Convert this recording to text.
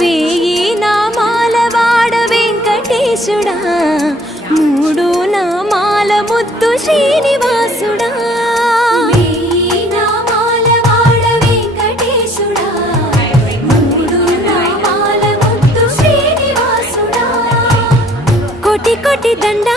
వేయి నామాల వాడ వెంకటేశుడా మూడు నామాల ముద్దు శ్రీనివాసుడా వేయి నామాల వాడ వెంకటేశుడా మూడు నామాల ముద్దు శ్రీనివాసుడా కోటి కోటి దండా